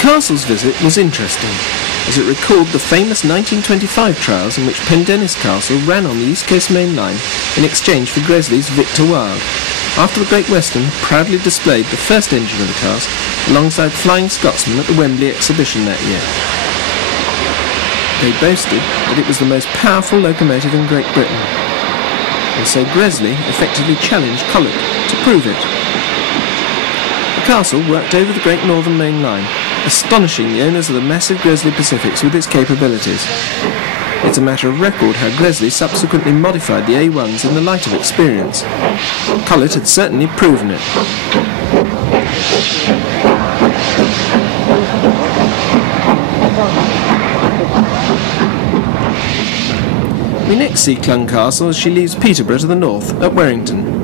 castle's visit was interesting, as it recalled the famous 1925 trials in which Pendennis Castle ran on the East Coast Main Line in exchange for Gresley's Victor Wilde, after the Great Western proudly displayed the first engine of the cast alongside Flying Scotsman at the Wembley exhibition that year. They boasted that it was the most powerful locomotive in Great Britain, and so Gresley effectively challenged Collett to prove it. The castle worked over the Great Northern Main Line, astonishing the owners of the massive Gresley Pacifics with its capabilities. It's a matter of record how Gresley subsequently modified the A1s in the light of experience. Collett had certainly proven it. We next see Clun Castle as she leaves Peterborough to the north, at Warrington.